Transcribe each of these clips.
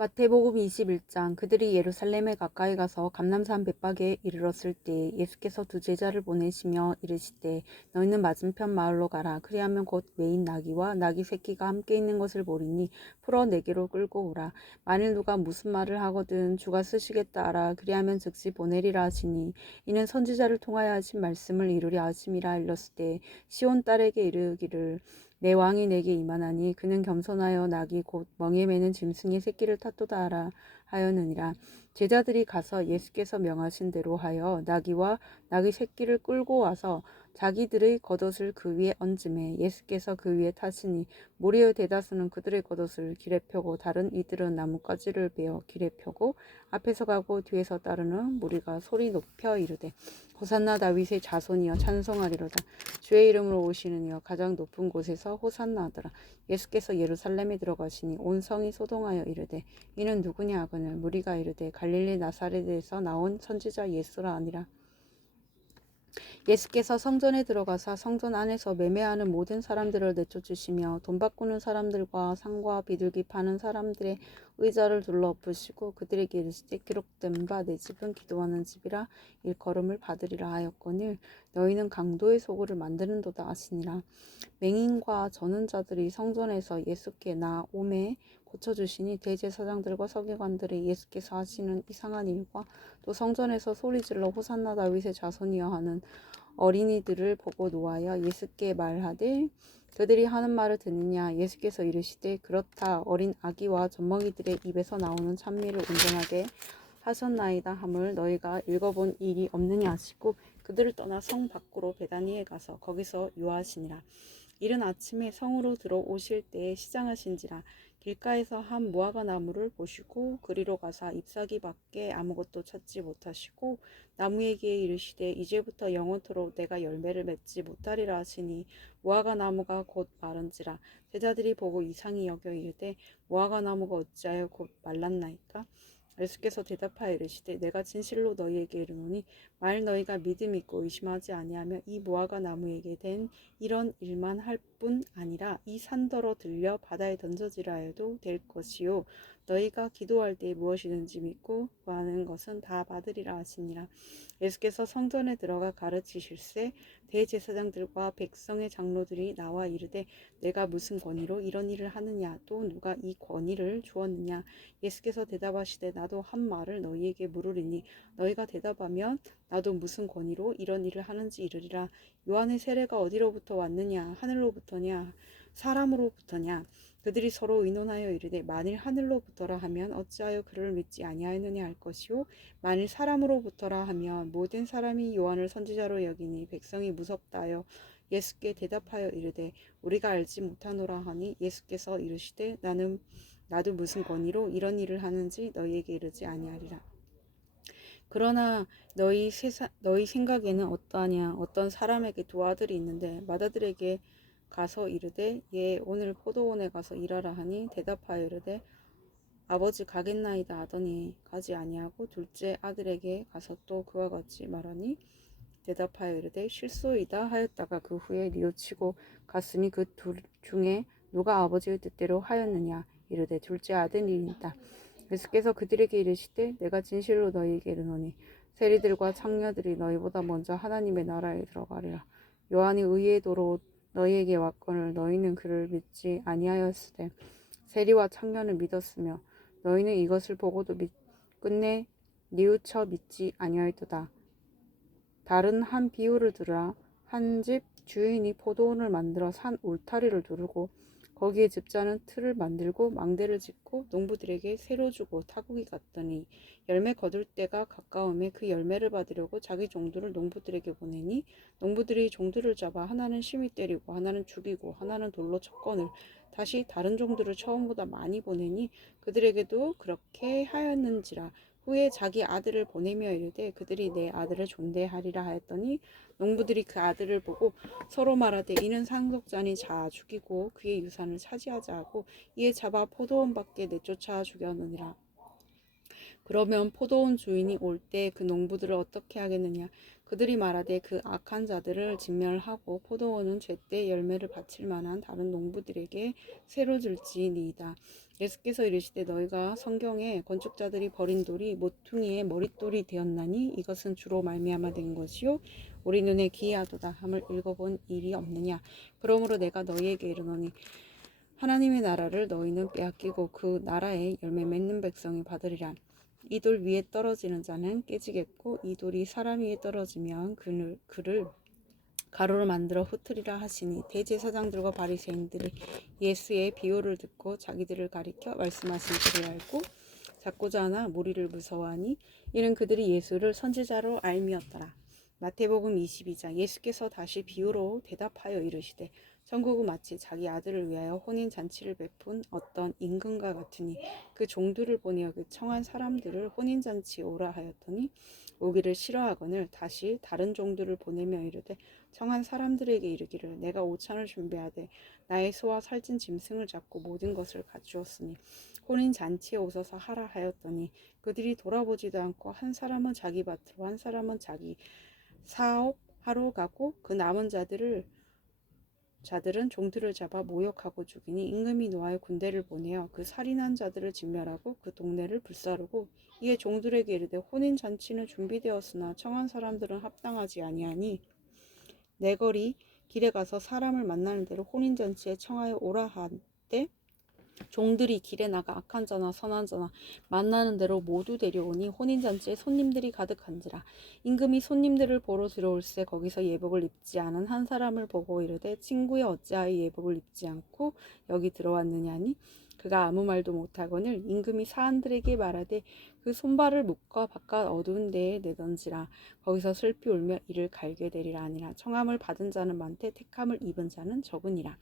마태복음 21장. 그들이 예루살렘에 가까이 가서 감람산 bet박에 이르렀을 때 예수께서 두 제자를 보내시며 이르시되 너희는 맞은편 마을로 가라. 그리하면 곧 매인 나귀와 나귀 새끼가 함께 있는 것을 보리니 풀어 내게로 끌고 오라. 만일 누가 무슨 말을 하거든 주가 쓰시겠다 하라. 그리하면 즉시 보내리라 하시니 이는 선지자를 통하여 하신 말씀을 이루려 하심이라. 일렀으되 시온 딸에게 이르기를 내 왕이 내게 임하나니 그는 겸손하여 나귀 곧 멍에 매는 짐승의 새끼를 탓도다 하라 하였느니라. 제자들이 가서 예수께서 명하신 대로 하여 나귀와 나귀 새끼를 끌고 와서 자기들의 겉옷을 그 위에 얹음에 예수께서 그 위에 타시니 무리의 대다수는 그들의 겉옷을 길에 펴고 다른 이들은 나뭇가지를 베어 길에 펴고 앞에서 가고 뒤에서 따르는 무리가 소리 높여 이르되 호산나 다윗의 자손이여 찬송하리로다. 주의 이름으로 오시는 이여 가장 높은 곳에서 호산나 하더라. 예수께서 예루살렘에 들어가시니 온 성이 소동하여 이르되 이는 누구냐 하거늘 무리가 이르되 갈릴리 나사렛에서 나온 선지자 예수라 아니라. 예수께서 성전에 들어가사 성전 안에서 매매하는 모든 사람들을 내쫓으시며 돈 바꾸는 사람들과 상과 비둘기 파는 사람들의 의자를 둘러 엎으시고 그들에게 이르시되 기록된 바 내 집은 기도하는 집이라 일컬음을 받으리라 하였거늘 너희는 강도의 소굴을 만드는도다 하시니라. 맹인과 저는 자들이 성전에서 예수께 나오매 고쳐주시니 대제사장들과 서기관들이 예수께서 하시는 이상한 일과 또 성전에서 소리질러 호산나 다윗의 자손이여 하는 어린이들을 보고 노하여 예수께 말하되 그들이 하는 말을 듣느냐. 예수께서 이르시되 그렇다. 어린 아기와 젖먹이들의 입에서 나오는 찬미를 온전하게 하셨나이다 함을 너희가 읽어본 일이 없느냐 하시고 그들을 떠나 성 밖으로 베다니에 가서 거기서 유하시니라. 이른 아침에 성으로 들어오실 때에 시장하신지라. 길가에서 한 무화과 나무를 보시고 그리로 가사 잎사귀 밖에 아무것도 찾지 못하시고 나무에게 이르시되 이제부터 영원토록 내가 열매를 맺지 못하리라 하시니 무화과 나무가 곧 마른지라. 제자들이 보고 이상히 여겨 이르되 무화과 나무가 어찌하여 곧 말랐나이까. 예수께서 대답하여 이르시되 내가 진실로 너희에게 이르노니 만일 너희가 믿음 있고 의심하지 아니하면 이 무화과 나무에게 된 이런 일만 할 뿐 아니라 이 산더러 들려 바다에 던져지라 해도 될 것이요 너희가 기도할 때 무엇이든지 믿고 구하는 것은 다 받으리라 하시니라. 예수께서 성전에 들어가 가르치실세 대제사장들과 백성의 장로들이 나와 이르되 내가 무슨 권위로 이런 일을 하느냐 또 누가 이 권위를 주었느냐. 예수께서 대답하시되 나도 한 말을 너희에게 물으리니 너희가 대답하면 나도 무슨 권위로 이런 일을 하는지 이르리라. 요한의 세례가 어디로부터 왔느냐 하늘로부터냐 사람으로부터냐. 그들이 서로 의논하여 이르되 만일 하늘로부터라 하면 어찌하여 그를 믿지 아니하였느냐 할 것이요 만일 사람으로부터라 하면 모든 사람이 요한을 선지자로 여기니 백성이 무섭다 하여 예수께 대답하여 이르되 우리가 알지 못하노라 하니 예수께서 이르시되 나도 무슨 권위로 이런 일을 하는지 너희에게 이르지 아니하리라. 그러나 너희 생각에는 어떠하냐. 어떤 사람에게 두 아들이 있는데 맏아들에게 가서 이르되 오늘 포도원에 가서 일하라 하니 대답하여 이르되 아버지 가겠나이다 하더니 가지 아니하고 둘째 아들에게 가서 또 그와 같이 말하니 대답하여 이르되 실소이다 하였다가 그 후에 뉘우치고 갔으니 그 둘 중에 누가 아버지의 뜻대로 하였느냐. 이르되 둘째 아들이니이다. 예수께서 그들에게 이르시되 내가 진실로 너희에게 이르노니 세리들과 창녀들이 너희보다 먼저 하나님의 나라에 들어가리라. 요한이 의의 도로 너희에게 왔거늘 너희는 그를 믿지 아니하였으되 세리와 창녀는 믿었으며 너희는 이것을 보고도 끝내 뉘우쳐 믿지 아니하였도다. 다른 한 비유를 들으라. 한 집 주인이 포도원을 만들어 산 울타리를 두르고 거기에 집자는 틀을 만들고 망대를 짓고 농부들에게 새로 주고 타국이 갔더니 열매 거둘 때가 가까움에 그 열매를 받으려고 자기 종들을 농부들에게 보내니 농부들이 종들을 잡아 하나는 심히 때리고 하나는 죽이고 하나는 돌로 쳤거늘 다시 다른 종들을 처음보다 많이 보내니 그들에게도 그렇게 하였는지라. 후에 자기 아들을 보내며 이르되 그들이 내 아들을 존대하리라 하였더니 농부들이 그 아들을 보고 서로 말하되 이는 상속자니 자 죽이고 그의 유산을 차지하자 하고 이에 잡아 포도원 밖에 내쫓아 죽였느니라. 그러면 포도원 주인이 올 때 그 농부들을 어떻게 하겠느냐. 그들이 말하되 그 악한 자들을 진멸하고 포도원은 제때 열매를 바칠 만한 다른 농부들에게 새로 줄지니이다. 예수께서 이르시되 너희가 성경에 건축자들이 버린 돌이 모퉁이의 머릿돌이 되었나니 이것은 주로 말미암아 된 것이요 우리 눈에 기이하도다 함을 읽어본 일이 없느냐. 그러므로 내가 너희에게 이르노니 하나님의 나라를 너희는 빼앗기고 그 나라의 열매 맺는 백성이 받으리라. 이 돌 위에 떨어지는 자는 깨지겠고 이 돌이 사람 위에 떨어지면 그를 가루로 만들어 흩으리라 하시니 대제사장들과 바리새인들이 예수의 비유를 듣고 자기들을 가리켜 말씀하신 줄을 알고 잡고자 하나 무리를 무서워하니 이는 그들이 예수를 선지자로 알미었더라. 마태복음 22장. 예수께서 다시 비유로 대답하여 이르시되 천국은 마치 자기 아들을 위하여 혼인 잔치를 베푼 어떤 임금과 같으니 그 종들을 보내어 그 청한 사람들을 혼인 잔치에 오라 하였더니 오기를 싫어하거늘 다시 다른 종들을 보내며 이르되 청한 사람들에게 이르기를 내가 오찬을 준비하되 나의 소와 살찐 짐승을 잡고 모든 것을 갖추었으니 혼인 잔치에 오소서 하라 하였더니 그들이 돌아보지도 않고 한 사람은 자기 밭으로 한 사람은 자기 사업하러 가고 그 남은 자들은 종들을 잡아 모욕하고 죽이니 임금이 노하여 군대를 보내어 그 살인한 자들을 진멸하고 그 동네를 불사르고 이에 종들에게 이르되 혼인 잔치는 준비되었으나 청한 사람들은 합당하지 아니하니 내거리 길에 가서 사람을 만나는 대로 혼인 잔치에 청하여 오라 하되 종들이 길에 나가 악한 자나 선한 자나 만나는 대로 모두 데려오니 혼인잔치에 손님들이 가득한지라. 임금이 손님들을 보러 들어올새 거기서 예복을 입지 않은 한 사람을 보고 이르되 친구여 어찌하여 예복을 입지 않고 여기 들어왔느냐니 그가 아무 말도 못하거늘 임금이 사람들에게 말하되 그 손발을 묶어 바깥 어두운 데에 내던지라. 거기서 슬피 울며 이를 갈게 되리라 하니라. 청함을 받은 자는 많되 택함을 입은 자는 적으니라.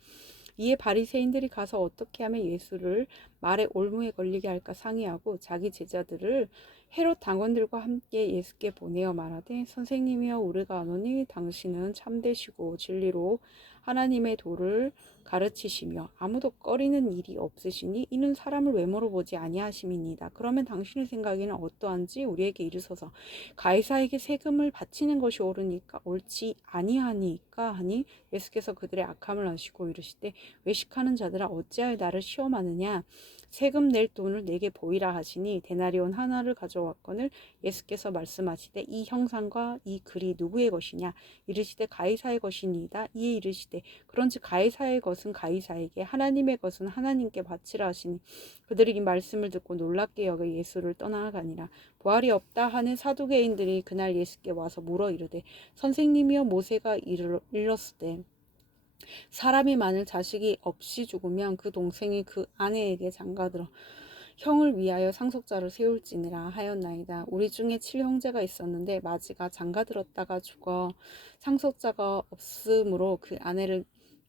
이에 바리새인들이 가서 어떻게 하면 예수를 말에 올무에 걸리게 할까 상의하고 자기 제자들을 헤롯 당원들과 함께 예수께 보내어 말하되 선생님이여 우리가 아노니 당신은 참되시고 진리로 하나님의 도를 가르치시며 아무도 꺼리는 일이 없으시니 이는 사람을 외모로 보지 아니하심이니이다. 그러면 당신의 생각에는 어떠한지 우리에게 이르소서. 가이사에게 세금을 바치는 것이 옳으니까 옳지 아니하니까 하니 예수께서 그들의 악함을 아시고 이르시되 외식하는 자들아 어찌하여 나를 시험하느냐. 세금 낼 돈을 내게 보이라 하시니 데나리온 하나를 가져왔거늘 예수께서 말씀하시되 이 형상과 이 글이 누구의 것이냐. 이르시되 가이사의 것이니이다. 이에 이르시되 그런즉 가이사의 것은 가이사에게 하나님의 것은 하나님께 바치라 하시니 그들이 이 말씀을 듣고 놀랍게 여겨 예수를 떠나가니라. 부활이 없다 하는 사두개인들이 그날 예수께 와서 물어 이르되 선생님이여 모세가 일렀으되 사람이 만일 자식이 없이 죽으면 그 동생이 그 아내에게 장가들어 형을 위하여 상속자를 세울지니라 하였나이다. 우리 중에 7형제가 있었는데 마지가 장가들었다가 죽어 상속자가 없으므로 그 아내를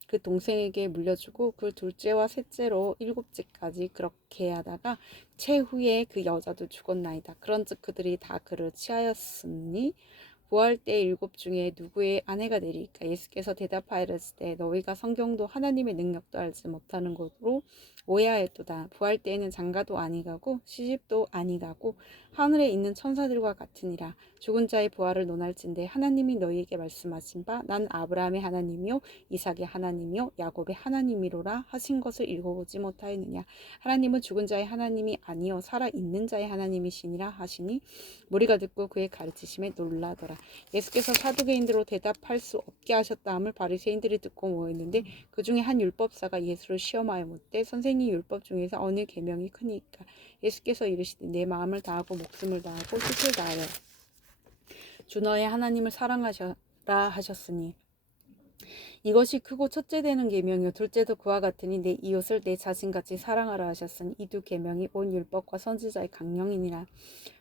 그 동생에게 물려주고 그 둘째와 셋째로 7째까지 그렇게 하다가 최후에 그 여자도 죽었나이다. 그런즉 그들이 다 그를 취하였으니 부활 때 7 중에 누구의 아내가 되리까. 예수께서 대답하이르시되 너희가 성경도 하나님의 능력도 알지 못하는 것으로 오해하였도다. 부활 때에는 장가도 아니가고 시집도 아니가고 하늘에 있는 천사들과 같으니라. 죽은 자의 부활을 논할진대 하나님이 너희에게 말씀하신 바 난 아브라함의 하나님이요 이삭의 하나님이요 야곱의 하나님이로라 하신 것을 읽어보지 못하였느냐. 하나님은 죽은 자의 하나님이 아니요 살아있는 자의 하나님이시니라 하시니 무리가 듣고 그의 가르치심에 놀라더라. 예수께서 사두개인들로 대답할 수 없게 하셨다 함을 바리새인들이 듣고 모였는데 그 중에 한 율법사가 예수를 시험하여 묻되 선생님 율법 중에서 어느 계명이 크니까. 예수께서 이르시되 내 마음을 다하고 목숨을 다하고 뜻을 다하여 주 너의 하나님을 사랑하셔라 하셨으니 이것이 크고 첫째 되는 계명이요 둘째도 그와 같으니 내 이웃을 내 자신같이 사랑하라 하셨으니 이 두 계명이 온 율법과 선지자의 강령이니라.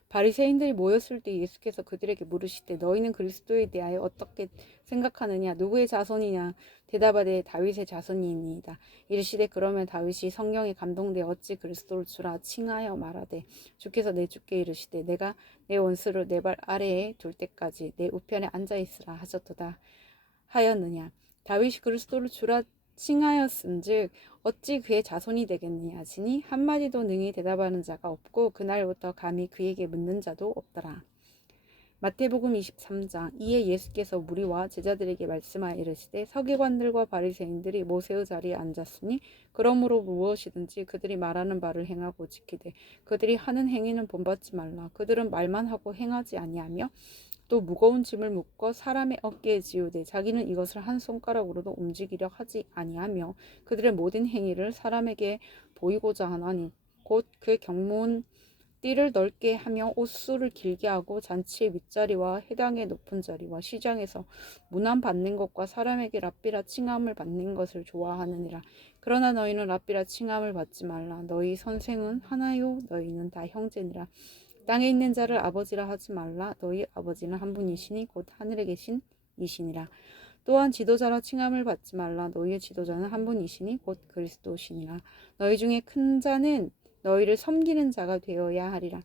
바리새인들이 모였을 때 예수께서 그들에게 물으시되 너희는 그리스도에 대하여 어떻게 생각하느냐. 누구의 자손이냐. 대답하되 다윗의 자손이니이다. 이르시되 그러면 다윗이 성령에 감동되어 어찌 그리스도를 주라 칭하여 말하되 주께서 내 주께 이르시되 내가 내 원수를 내 발 아래에 둘 때까지 내 우편에 앉아있으라 하셨도다 하였느냐. 다윗이 그리스도를 주라 칭하였은즉 어찌 그의 자손이 되겠느냐 하시니 한마디도 능히 대답하는 자가 없고 그날부터 감히 그에게 묻는 자도 없더라. 마태복음 23장. 이에 예수께서 무리와 제자들에게 말씀하여 이르시되 서기관들과 바리새인들이 모세의 자리에 앉았으니 그러므로 무엇이든지 그들이 말하는 바를 행하고 지키되 그들이 하는 행위는 본받지 말라. 그들은 말만 하고 행하지 아니하며 또 무거운 짐을 묶어 사람의 어깨에 지우되 자기는 이것을 한 손가락으로도 움직이려 하지 아니하며 그들의 모든 행위를 사람에게 보이고자 하나니 곧 그 경문 띠를 넓게 하며 옷수를 길게 하고 잔치의 윗자리와 회당의 높은 자리와 시장에서 문안 받는 것과 사람에게 랍비라 칭함을 받는 것을 좋아하느니라. 그러나 너희는 랍비라 칭함을 받지 말라. 너희 선생은 하나요 너희는 다 형제니라. 땅에 있는 자를 아버지라 하지 말라. 너희 아버지는 한 분이시니 곧 하늘에 계신 이시니라. 또한 지도자라 칭함을 받지 말라. 너희의 지도자는 한 분이시니 곧 그리스도시니라. 너희 중에 큰 자는 너희를 섬기는 자가 되어야 하리라.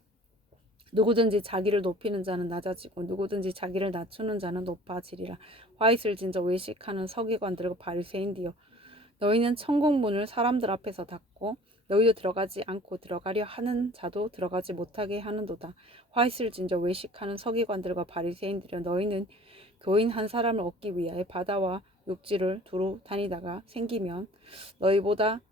누구든지 자기를 높이는 자는 낮아지고 누구든지 자기를 낮추는 자는 높아지리라. 화 있을 진저 외식하는 서기관들과 바리새인들이여, 너희는 천국문을 사람들 앞에서 닫고 너희도 들어가지 않고 들어가려 하는 자도 들어가지 못하게 하는도다. 화 있을 진저 외식하는 서기관들과 바리새인들이여, 너희는 교인 한 사람을 얻기 위하여 바다와 육지를 두루 다니다가 생기면 너희보다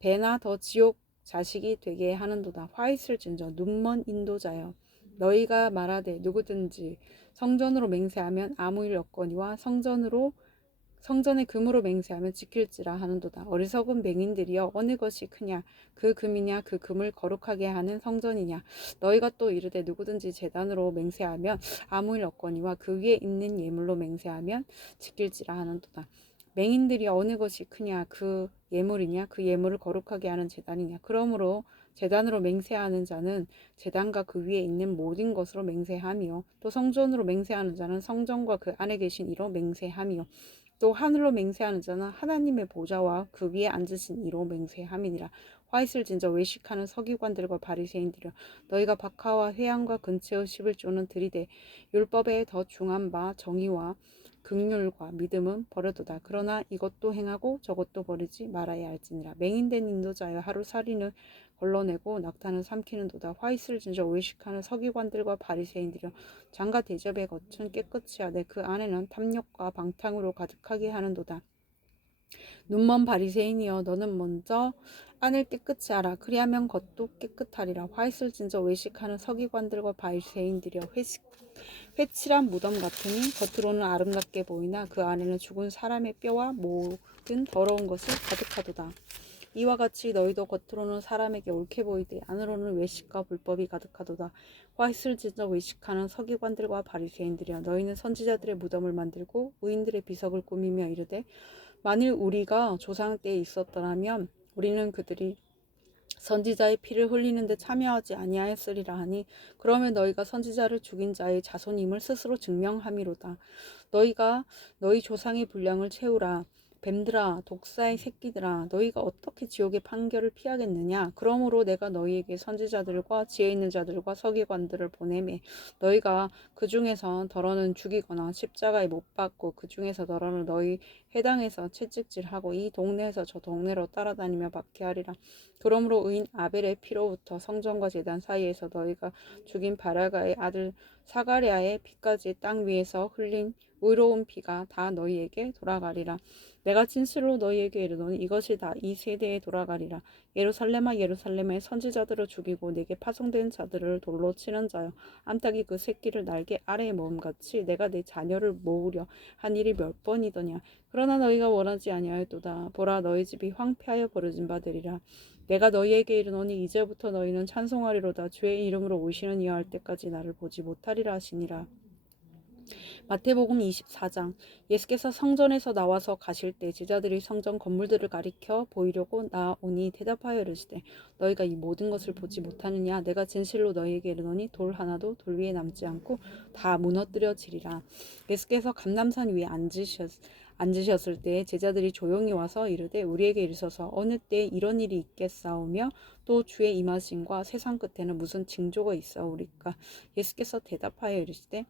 배나 더 지옥 자식이 되게 하는도다. 화 있을 진저 눈먼 인도자여, 너희가 말하되 누구든지 성전으로 맹세하면 아무 일 없거니와 성전의 금으로 맹세하면 지킬지라 하는도다. 어리석은 맹인들이여, 어느 것이 크냐, 그 금이냐 그 금을 거룩하게 하는 성전이냐. 너희가 또 이르되 누구든지 제단으로 맹세하면 아무 일 없거니와 그 위에 있는 예물로 맹세하면 지킬지라 하는도다. 맹인들이 어느 것이 크냐, 그 예물이냐 그 예물을 거룩하게 하는 제단이냐. 그러므로 제단으로 맹세하는 자는 제단과 그 위에 있는 모든 것으로 맹세하며 또 성전으로 맹세하는 자는 성전과 그 안에 계신 이로 맹세하며 또 하늘로 맹세하는 자는 하나님의 보좌와 그 위에 앉으신 이로 맹세함이니라. 화 있을 진저 외식하는 서기관들과 바리새인들이여, 너희가 박하와 회양과 근처의 11조는 들이되 율법에 더 중한 바 정의와 긍휼과 믿음은 버려도다. 그러나 이것도 행하고 저것도 버리지 말아야 할지니라. 맹인된 인도자여, 하루살이는 걸러내고 낙타는 삼키는도다. 화 있을 진저 외식하는 서기관들과 바리새인들이여, 장과 대접의 겉은 깨끗이 하되 그 안에는 탐욕과 방탕으로 가득하게 하는도다. 눈먼 바리새인이여, 너는 먼저 안을 깨끗이 하라. 그리하면 겉도 깨끗하리라. 화 있을 진저 외식하는 서기관들과 바리새인들이여, 회칠한 무덤 같으니 겉으로는 아름답게 보이나 그 안에는 죽은 사람의 뼈와 모든 더러운 것이 가득하도다. 이와 같이 너희도 겉으로는 사람에게 옳게 보이되 안으로는 외식과 불법이 가득하도다. 화 있을 진저 외식하는 서기관들과 바리새인들이여, 너희는 선지자들의 무덤을 만들고 의인들의 비석을 꾸미며 이르되 만일 우리가 조상 때에 있었더라면 우리는 그들이 선지자의 피를 흘리는데 참여하지 아니하였으리라 하니, 그러면 너희가 선지자를 죽인 자의 자손임을 스스로 증명함이로다. 너희가 너희 조상의 분량을 채우라. 뱀들아, 독사의 새끼들아, 너희가 어떻게 지옥의 판결을 피하겠느냐. 그러므로 내가 너희에게 선지자들과 지혜 있는 자들과 서기관들을 보내매 너희가 그 중에서 더러는 죽이거나 십자가에 못 박고 그 중에서 더러는 너희 회당에서 채찍질하고 이 동네에서 저 동네로 따라다니며 박해하리라. 그러므로 의인 아벨의 피로부터 성전과 제단 사이에서 너희가 죽인 바라가의 아들 사가랴의 피까지 땅 위에서 흘린 의로운 피가 다 너희에게 돌아가리라. 내가 진실로 너희에게 이르노니 이것이 다 이 세대에 돌아가리라. 예루살렘아, 예루살렘의 선지자들을 죽이고 내게 파송된 자들을 돌로 치는 자여, 암탉이 그 새끼를 날개 아래에 모음같이 내가 내 자녀를 모으려 한 일이 몇 번이더냐. 그러나 너희가 원하지 아니하였도다. 보라, 너희 집이 황폐하여 버려진 바 되리라. 내가 너희에게 이르노니 이제부터 너희는 찬송하리로다. 주의 이름으로 오시는 이와 할 때까지 나를 보지 못하리라 하시니라. 마태복음 24장. 예수께서 성전에서 나와서 가실 때 제자들이 성전 건물들을 가리켜 보이려고 나오니 대답하여 이르시되 너희가 이 모든 것을 보지 못하느냐. 내가 진실로 너희에게 이르노니 돌 하나도 돌 위에 남지 않고 다 무너뜨려지리라. 예수께서 감람산 위에 앉으셨을 때 제자들이 조용히 와서 이르되 우리에게 이르소서 어느 때 이런 일이 있겠사오며 또 주의 임하심과 세상 끝에는 무슨 징조가 있사오리까. 예수께서 대답하여 이르시되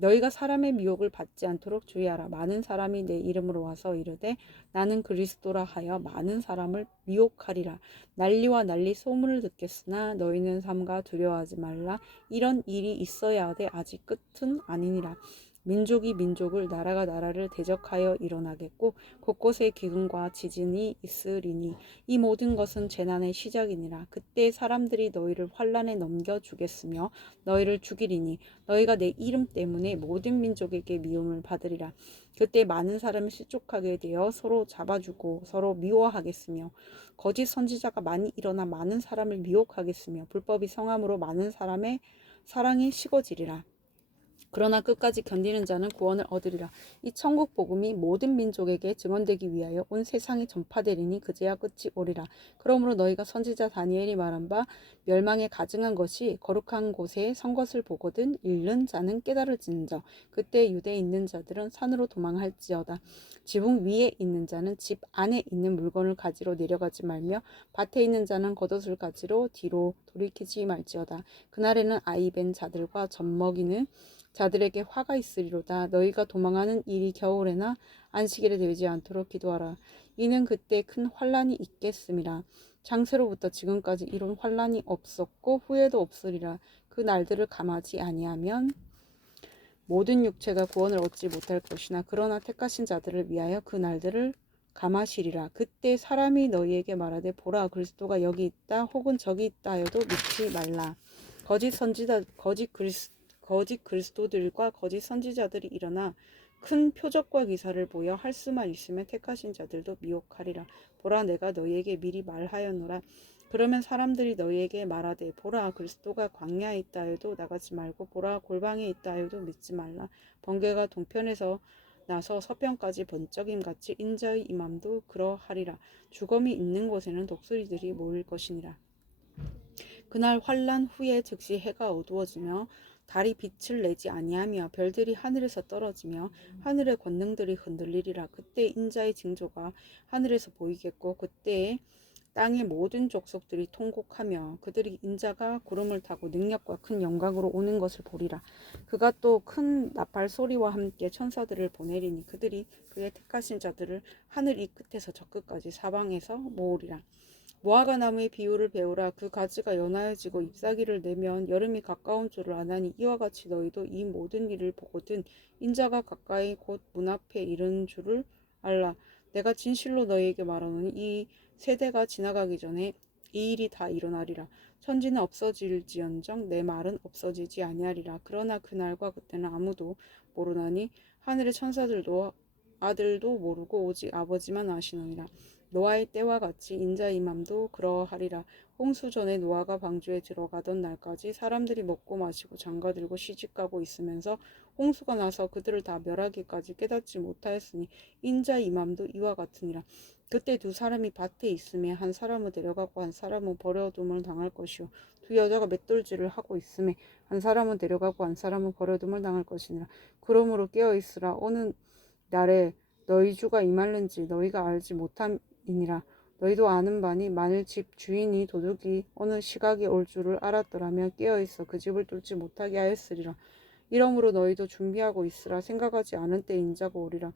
너희가 사람의 미혹을 받지 않도록 주의하라. 많은 사람이 내 이름으로 와서 이르되 나는 그리스도라 하여 많은 사람을 미혹하리라. 난리와 난리 소문을 듣겠으나 너희는 삼가 두려워하지 말라. 이런 일이 있어야 하되 아직 끝은 아니니라. 민족이 민족을 나라가 나라를 대적하여 일어나겠고 곳곳에 기근과 지진이 있으리니 이 모든 것은 재난의 시작이니라. 그때 사람들이 너희를 환난에 넘겨주겠으며 너희를 죽이리니 너희가 내 이름 때문에 모든 민족에게 미움을 받으리라. 그때 많은 사람이 실족하게 되어 서로 잡아주고 서로 미워하겠으며 거짓 선지자가 많이 일어나 많은 사람을 미혹하겠으며 불법이 성함으로 많은 사람의 사랑이 식어지리라. 그러나 끝까지 견디는 자는 구원을 얻으리라. 이 천국 복음이 모든 민족에게 증언되기 위하여 온 세상에 전파되리니 그제야 끝이 오리라. 그러므로 너희가 선지자 다니엘이 말한 바 멸망에 가증한 것이 거룩한 곳에 선 것을 보거든 읽는 자는 깨달을지니라. 그때 유대에 있는 자들은 산으로 도망할지어다. 지붕 위에 있는 자는 집 안에 있는 물건을 가지러 내려가지 말며 밭에 있는 자는 겉옷을 가지러 뒤로 돌이키지 말지어다. 그날에는 아이 벤 자들과 젖먹이는 자들에게 화가 있으리로다. 너희가 도망하는 일이 겨울에나 안식일에 되지 않도록 기도하라. 이는 그때 큰 환란이 있겠음이라. 창세로부터 지금까지 이런 환란이 없었고 후에도 없으리라. 그 날들을 감하지 아니하면 모든 육체가 구원을 얻지 못할 것이나 그러나 택하신 자들을 위하여 그 날들을 감하시리라. 그때 사람이 너희에게 말하되 보라 그리스도가 여기 있다 혹은 저기 있다 하여도 믿지 말라. 거짓 그리스도들과 거짓 선지자들이 일어나 큰 표적과 기사를 보여 할 수만 있으면 택하신 자들도 미혹하리라. 보라 내가 너희에게 미리 말하였노라. 그러면 사람들이 너희에게 말하되 보라 그리스도가 광야에 있다 해도 나가지 말고 보라 골방에 있다 해도 믿지 말라. 번개가 동편에서 나서 서편까지 번쩍임 같이 인자의 임함도 그러하리라. 죽음이 있는 곳에는 독수리들이 모일 것이니라. 그날 환란 후에 즉시 해가 어두워지며 달이 빛을 내지 아니하며 별들이 하늘에서 떨어지며 하늘의 권능들이 흔들리리라. 그때 인자의 징조가 하늘에서 보이겠고 그때에 땅의 모든 족속들이 통곡하며 그들이 인자가 구름을 타고 능력과 큰 영광으로 오는 것을 보리라. 그가 또 큰 나팔 소리와 함께 천사들을 보내리니 그들이 그의 택하신 자들을 하늘 이 끝에서 저 끝까지 사방에서 모으리라. 무화과 나무의 비유를 배우라. 그 가지가 연하여지고 잎사귀를 내면 여름이 가까운 줄을 아나니 이와 같이 너희도 이 모든 일을 보거든 인자가 가까이 곧 문 앞에 이른 줄을 알라. 내가 진실로 너희에게 말하노니 이 세대가 지나가기 전에 이 일이 다 일어나리라. 천지는 없어질지언정 내 말은 없어지지 아니하리라. 그러나 그날과 그때는 아무도 모르나니 하늘의 천사들도 아들도 모르고 오직 아버지만 아시느니라. 노아의 때와 같이 인자의 임함도 그러하리라. 홍수 전에 노아가 방주에 들어가던 날까지 사람들이 먹고 마시고 장가들고 시집가고 있으면서 홍수가 나서 그들을 다 멸하기까지 깨닫지 못하였으니 인자의 임함도 이와 같으니라. 그때 두 사람이 밭에 있음에 한 사람은 데려가고 한 사람은 버려둠을 당할 것이요 두 여자가 맷돌질을 하고 있음에 한 사람은 데려가고 한 사람은 버려둠을 당할 것이니라. 그러므로 깨어있으라. 오는 날에 너희 주가 임할는지 너희가 알지 못함이니라. 너희도 아는 바니 만일 집 주인이 도둑이 어느 시각에 올 줄을 알았더라면 깨어있어 그 집을 뚫지 못하게 하였으리라. 이러므로 너희도 준비하고 있으라. 생각하지 않은 때 인자가 오리라.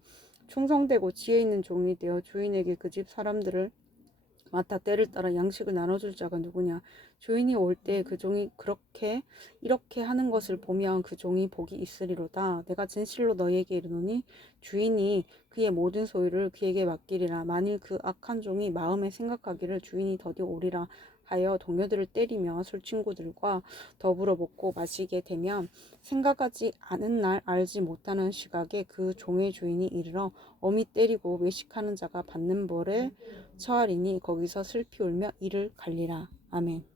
충성되고 지혜 있는 종이 되어 주인에게 그 집 사람들을 맡아 때를 따라 양식을 나눠줄 자가 누구냐. 주인이 올 때 그 종이 이렇게 하는 것을 보면 그 종이 복이 있으리로다. 내가 진실로 너희에게 이르노니 주인이 그의 모든 소유를 그에게 맡기리라. 만일 그 악한 종이 마음에 생각하기를 주인이 더디 오리라 하여 동료들을 때리며 술친구들과 더불어 먹고 마시게 되면 생각하지 않은 날 알지 못하는 시각에 그 종의 주인이 이르러 엄히 때리고 외식하는 자가 받는 벌에 처하리니 거기서 슬피 울며 이를 갈리라. 아멘.